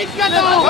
来，站住！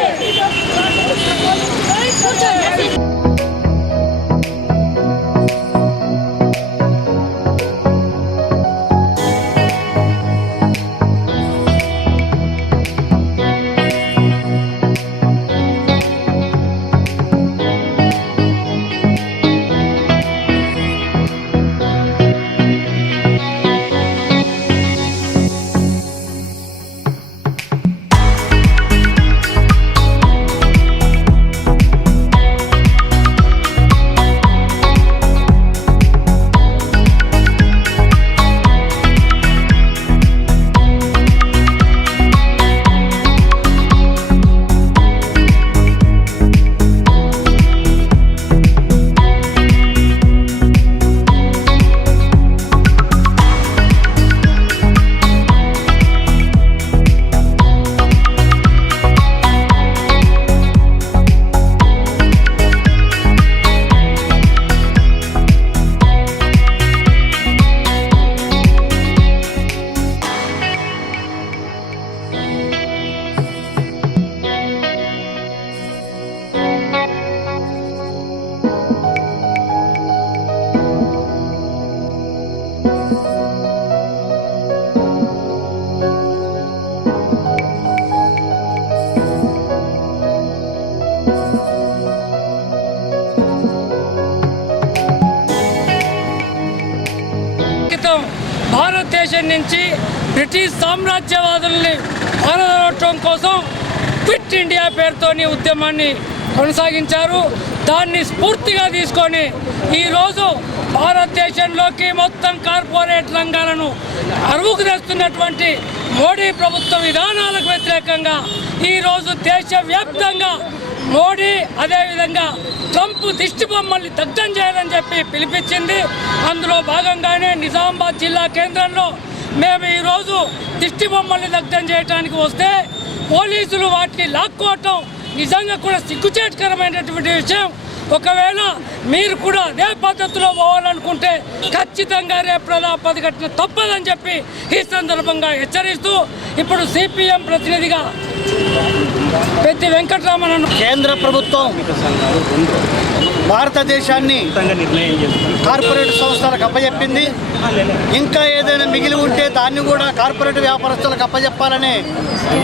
నుంచి బ్రిటిష్ సామ్రాజ్యవాదుల్ని పారదోడటం కోసం క్విట్ ఇండియా పేరుతోని ఉద్యమాన్ని కొనసాగించారు. దాన్ని స్ఫూర్తిగా తీసుకొని ఈరోజు భారతదేశంలోకి మొత్తం కార్పొరేట్ రంగాలను అరువుకు తెస్తున్నటువంటి మోడీ ప్రభుత్వ విధానాలకు వ్యతిరేకంగా ఈరోజు దేశవ్యాప్తంగా మోడీ అదేవిధంగా ట్రంప్ దిష్టి బొమ్మల్ని దగ్ధం చేయాలని చెప్పి పిలిపించింది. అందులో భాగంగానే నిజామాబాద్ జిల్లా కేంద్రంలో మేము ఈరోజు దిష్టి బొమ్మల్ని దగ్ధం చేయడానికి వస్తే పోలీసులు వాటిని లాక్కోవటం నిజంగా కూడా సిగ్గుచేటకరమైనటువంటి విషయం. ఒకవేళ మీరు కూడా అదే పద్ధతిలో పోవాలనుకుంటే ఖచ్చితంగా రేపు ప్రధాపతి తప్పదని చెప్పి ఈ సందర్భంగా హెచ్చరిస్తూ ఇప్పుడు సిపిఎం ప్రతినిధిగా పెద్ది వెంకటరామన్ కేంద్ర ప్రభుత్వం భారతదేశాన్ని కార్పొరేట్ సంస్థలకు అప్పజెప్పింది. ఇంకా ఏదైనా మిగిలి ఉంటే దాన్ని కూడా కార్పొరేట్ వ్యాపారస్తులకు అప్పజెప్పాలనే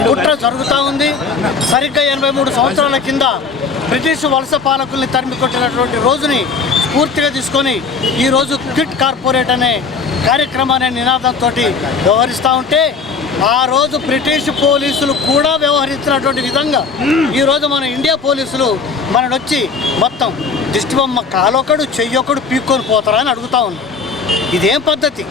కుట్ర జరుగుతూ ఉంది. సరిగ్గా ఎనభై మూడు సంవత్సరాల కింద బ్రిటిష్ వలస పాలకుల్ని తరిమి కొట్టినటువంటి రోజుని స్ఫూర్తిగా తీసుకొని ఈరోజు క్విట్ కార్పొరేట్ అనే కార్యక్రమాన్ని నినాదంతో వ్యవహరిస్తూ ఉంటే ఆ రోజు బ్రిటిష్ పోలీసులు కూడా వ్యవహరించినటువంటి విధంగా ఈరోజు మన ఇండియా పోలీసులు మనని వచ్చి మొత్తం దిష్టిబొమ్మ కాలొకడు చెయ్యొకడు పీక్కొని పోతారా అని అడుగుతా ఉన్నాం ఇదేం పద్ధతి?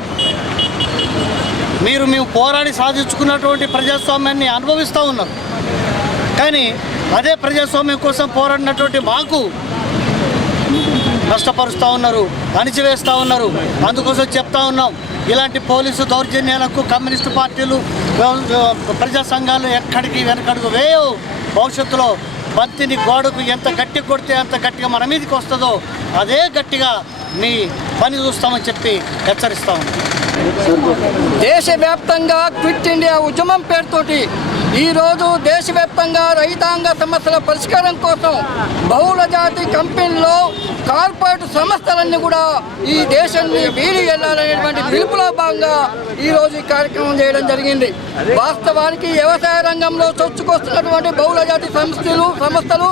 మీరు మేము పోరాడి సాధించుకున్నటువంటి ప్రజాస్వామ్యాన్ని అనుభవిస్తూ ఉన్నారు. కానీ అదే ప్రజాస్వామ్యం కోసం పోరాడినటువంటి మాకు నష్టపరుస్తూ ఉన్నారు అణిచివేస్తూ ఉన్నారు. అందుకోసం చెప్తా ఉన్నాం ఇలాంటి పోలీసు దౌర్జన్యాలకు కమ్యూనిస్టు పార్టీలు ప్రజా సంఘాలు ఎక్కడికి వెనకడుగు వేయవు. భవిష్యత్తులో బంతిని గోడకు ఎంత గట్టి కొడితే అంత గట్టిగా మన మీదకి వస్తుందో అదే గట్టిగా మీ పని చూస్తామని చెప్పి హెచ్చరిస్తా ఉన్నాం. దేశవ్యాప్తంగా క్విట్ ఇండియా ఉద్యమం పేరుతోటి ఈరోజు దేశవ్యాప్తంగా రైతాంగ సమస్యల పరిష్కారం కోసం బహుళ జాతి కంపెనీలో కార్పొరేట్ సంస్థలన్నీ కూడా ఈ దేశాన్ని వీడి వెళ్ళాలనేటువంటి పిలుపులో భాగంగా ఈరోజు ఈ కార్యక్రమం చేయడం జరిగింది. వాస్తవానికి వ్యవసాయ రంగంలో చొచ్చుకొస్తున్నటువంటి బహుళ జాతి సంస్థలు సంస్థలు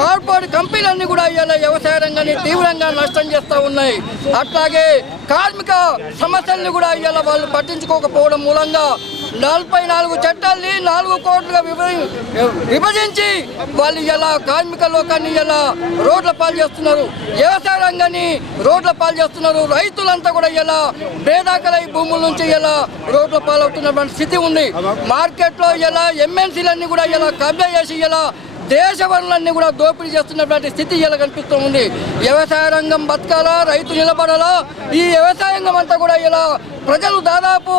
కార్పొరేట్ కంపెనీలన్నీ కూడా ఇవాళ వ్యవసాయ రంగాన్ని తీవ్రంగా నష్టం చేస్తూ ఉన్నాయి. అట్లాగే కార్మిక సమస్యల్ని కూడా ఇవాళ వాళ్ళు పట్టించుకోకపోవడం మూలంగా నలభై నాలుగు చట్టాల్ని నాలుగు కోట్లుగా విభజి విభజించి వాళ్ళు ఇలా కార్మిక లోకాన్ని ఇలా రోడ్ల పాలు చేస్తున్నారు వ్యవసాయ రంగాన్ని రోడ్ల పాలు చేస్తున్నారు రైతులంతా కూడా ఇలా బేదాకలై భూముల నుంచి ఇలా రోడ్ల పాలవుతున్నటువంటి స్థితి ఉంది. మార్కెట్లో ఇలా ఎంఎన్సీలన్నీ కూడా ఇలా కబ్జా చేసి ఇలా దేశ వనరులన్నీ కూడా దోపిడీ చేస్తున్నటువంటి స్థితి ఇలా కనిపిస్తూ ఉంది. వ్యవసాయ రంగం బతకాలా? రైతు నిలబడాలా? ఈ వ్యవసాయ రంగం అంతా కూడా ఇలా ప్రజలు దాదాపు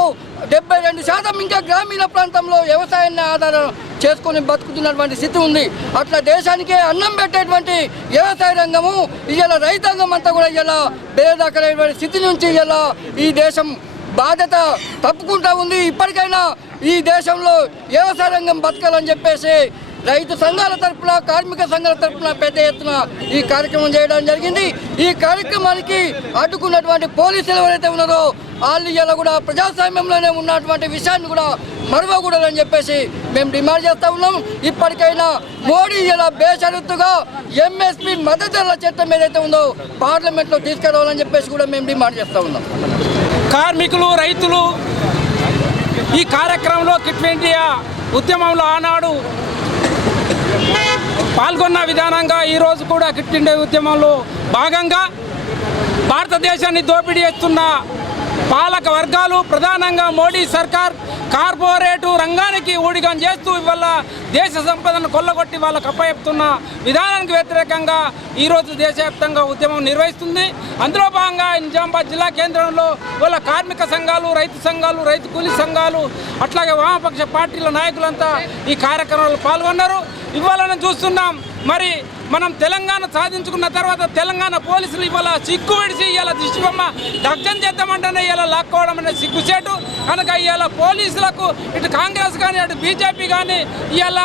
డెబ్బై రెండు శాతం ఇంకా గ్రామీణ ప్రాంతంలో వ్యవసాయాన్ని ఆధారం చేసుకొని బతుకుతున్నటువంటి స్థితి ఉంది. అట్లా దేశానికే అన్నం పెట్టేటువంటి వ్యవసాయ రంగము ఇలా రైతాంగం అంతా కూడా ఇలా బేదకరైనటువంటి స్థితి నుంచి ఇలా ఈ దేశం బాధ్యత తప్పుకుంటా ఉంది. ఇప్పటికైనా ఈ దేశంలో వ్యవసాయ రంగం బతకాలని చెప్పేసి రైతు సంఘాల తరపున కార్మిక సంఘాల తరపున పెద్ద ఎత్తున ఈ కార్యక్రమం చేయడం జరిగింది. ఈ కార్యక్రమానికి అడ్డుకున్నటువంటి పోలీసులు ఎవరైతే ఉన్నారో వాళ్ళు ఇలా కూడా ప్రజాస్వామ్యంలోనే ఉన్నటువంటి విషయాన్ని కూడా మరవకూడదని చెప్పేసి మేము డిమాండ్ చేస్తూ ఉన్నాం. ఇప్పటికైనా మోడీ ఇలా బేషరత్తుగా ఎంఎస్పి మద్దతుల చట్టం ఏదైతే ఉందో పార్లమెంట్లో తీసుకురావాలని చెప్పేసి కూడా మేము డిమాండ్ చేస్తూ ఉన్నాం. కార్మికులు రైతులు ఈ కార్యక్రమంలో కిట్ ఇండియా ఉద్యమంలో ఆనాడు పాల్గొన్న విధానంగా ఈరోజు కూడా కిట్ ఇండియా ఉద్యమంలో భాగంగా భారతదేశాన్ని దోపిడీ చేస్తున్న పాలక వర్గాలు ప్రధానంగా మోడీ సర్కార్ కార్పొరేటు రంగానికి ఊడిగం చేస్తూ ఇవాళ దేశ సంపదను కొల్లగొట్టి వాళ్ళకు అప్పచెప్తున్న విధానానికి వ్యతిరేకంగా ఈరోజు దేశవ్యాప్తంగా ఉద్యమం నిర్వహిస్తుంది. అందులో భాగంగా నిజామాబాద్ జిల్లా కేంద్రంలో వాళ్ళ కార్మిక సంఘాలు రైతు సంఘాలు రైతు కూలీ సంఘాలు అట్లాగే వామపక్ష పార్టీల నాయకులంతా ఈ కార్యక్రమంలో పాల్గొన్నారు. ఇవాళ చూస్తున్నాం మరి మనం తెలంగాణ సాధించుకున్న తర్వాత తెలంగాణ పోలీసులు ఇవాళ సిగ్గు విడిచి ఇవాళ దిష్టిబొమ్మ దగ్ధం చేద్దామంటేనే ఇలా లాక్కోవడం అనేది సిగ్గుచేటు. కనుక ఇవాళ పోలీసులకు ఇటు కాంగ్రెస్ కానీ అటు బీజేపీ కానీ ఇవాళ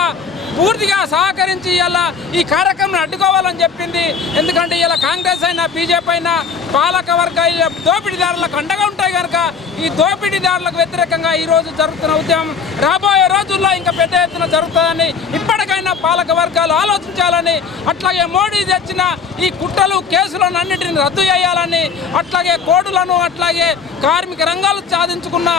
పూర్తిగా సహకరించి ఇలా ఈ కార్యక్రమం అడ్డుకోవాలని చెప్పింది. ఎందుకంటే ఇలా కాంగ్రెస్ అయినా బీజేపీ అయినా పాలక వర్గ దోపిడీదారులకు అండగా ఉంటాయి కనుక ఈ దోపిడీదారులకు వ్యతిరేకంగా ఈ రోజు జరుగుతున్న ఉద్యమం రాబోయే రోజుల్లో ఇంకా పెద్ద ఎత్తున జరుగుతుందని ఇప్పటికైనా పాలక వర్గాలు ఆలోచించాలని అట్లాగే మోడీ తెచ్చిన ఈ కుట్రలు కేసులను అన్నింటిని రద్దు చేయాలని అట్లాగే కోడులను అట్లాగే కార్మిక రంగాలు సాధించుకున్న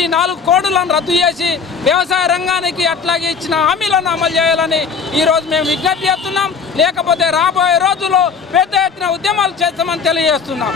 ఈ నాలుగు కోడులను రద్దు చేసి వ్యవసాయ రంగానికి అట్లాగే ఇచ్చిన హామీలను అమలు చేయాలని ఈరోజు మేము విజ్ఞప్తి చేస్తున్నాం. లేకపోతే రాబోయే రోజుల్లో పెద్ద ఎత్తున ఉద్యమాలు చేస్తామని తెలియజేస్తున్నాం.